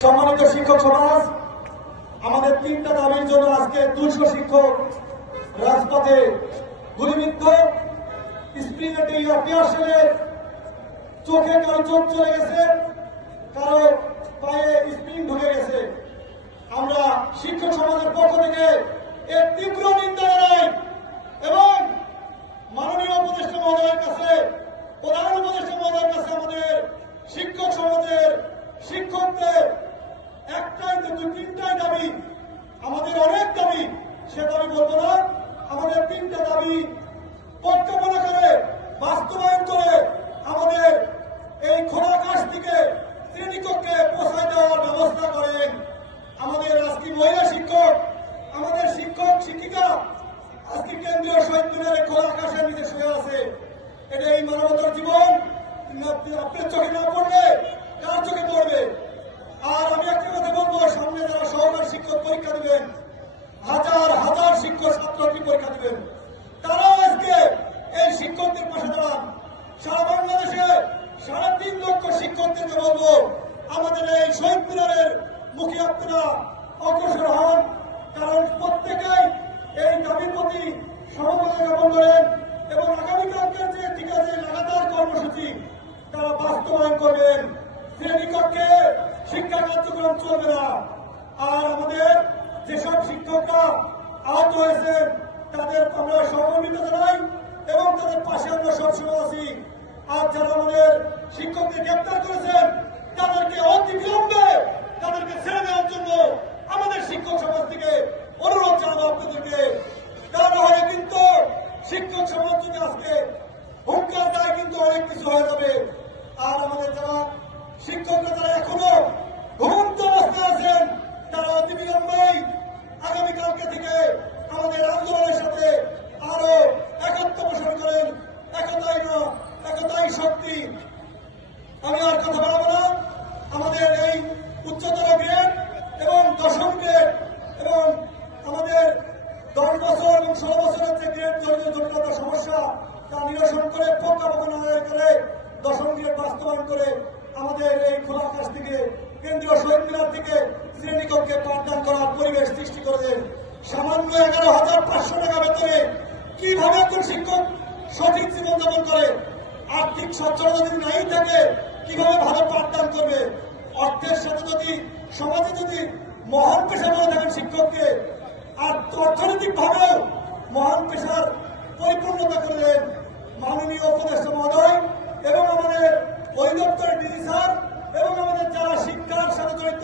সম্মানিত শিক্ষক সমাজ, আমাদের তিনটা দাবির জন্য আজকে 200 শিক্ষক রাজপথে গুলিবিদ্ধ। স্প্রিংয়ে টিয়ার শেলে চোখে কারো চোখ চলে গেছে, কারো পায়ে স্প্রিং ঢুকে গেছে। আমরা শিক্ষক সমাজের পক্ষ থেকে এর তীব্র নিন্দা জানাই এবং মাননীয় উপদেষ্টা মহোদয়ের কাছে, প্রধান উপদেষ্টা মহোদয়ের কাছে আমাদের শিক্ষক সমাজের শিক্ষকদের একটাই তিনটাই দাবি, আমাদের অনেক দাবি, সে দাবি বলবো না। আমাদের তিনটা দাবি পরিকল্পনা করে বাস্তবায়ন করে আমাদের এই খোলা আকাশ থেকে শ্রেণীকক্ষে পৌঁছায় দেওয়ার ব্যবস্থা করেন। আমাদের আজকে মহিলা শিক্ষক, আমাদের শিক্ষক শিক্ষিকা আজকে কেন্দ্রীয় শহীদ মিনারে খোলা আকাশের নিচে শুয়ে আছে। এটা এই মানবতার জীবন আপনার চোখে না পড়লে কার চোখে পড়বে? আর আমি একটা কথা বলবো, সামনে যারা সহকারী শিক্ষক পরীক্ষা দিবেন, হাজার হাজার শিক্ষক ছাত্রী পরীক্ষা দিবেন, তারাও আজকে এই শিক্ষকদের পাশে দাঁড়ান। সারা বাংলাদেশে 3.5 লক্ষ শিক্ষকদেরকে বলবো, আমাদের এই শহীদ মিনারের মুখে আপনারা অগ্রসর হন, কারণ প্রত্যেকেই এই দাবির প্রতি সমবেদনা জ্ঞাপন করেন এবং আগামীকালকের যে ঠিক আছে লাগাতার কর্মসূচি তারা বাস্তবায়ন করবেন। শ্রেণীকক্ষে শিক্ষা কার্যক্রম চলবে না। আর আমাদের যেসব শিক্ষকরা আহত হয়েছেন তাদের আমরা সহমর্মিতা জানাই এবং তাদের পাশে আমরা সবসময় আছি। আর যারা আমাদের শিক্ষকদের গ্রেপ্তার করেছেন তাদেরকে অতি বিলম্বে তাদেরকে ছেড়ে দেওয়ার জন্য আমাদের শিক্ষক সমাজ থেকে অনুরোধ জানাবো আপনাদেরকে। তা নাহলে কিন্তু শিক্ষক সমাজ যদি আজকে হুঙ্কার দেয় কিন্তু অনেক কিছু হয়ে যাবে। আর আমাদের যারা শিক্ষকরা যারা এখনো ঘুমন্ত অবস্থায় আছেন তারা অতি বিলম্বেই আগামীকালকে থেকে আমাদের আন্দোলনের সাথে আরো একাত্ম পোষণ করেন। একতাই শক্তি। আমি আর কথা বলবো না। আমাদের এই উচ্চতর গ্রেড এবং 10ম গ্রেড এবং আমাদের 10 বছর এবং 16 বছরের যে গ্রেড জটিলতা সমস্যা তা নিরসন করে প্রজ্ঞাপন করে 10ম গ্রেড বাস্তবায়ন করে আমাদের এই খোলা আকাশ থেকে কেন্দ্রীয় শহীদ মিনার থেকে শ্রেণীকক্ষে পাঠদান করার পরিবেশ সৃষ্টি করেছেন। সামান্য 11,500 টাকা বেতনে কিভাবে একজন শিক্ষক সঠিক জীবনযাপন করে? আর্থিক সচ্ছলতা যদি নাই থাকে কিভাবে ভালো পাঠদান করবে? অর্থের সাথে যদি সমাজে যদি মহান পেশা বলে থাকেন শিক্ষককে, আর অর্থনৈতিক ভাবেও মহান পেশার পরিপূর্ণতা করলেন মাননীয় উপদেষ্টা মহোদয় এবং আমাদের অধিদপ্তরের ডিজি স্যার এবং আমাদের যারা শিক্ষার সাথে জড়িত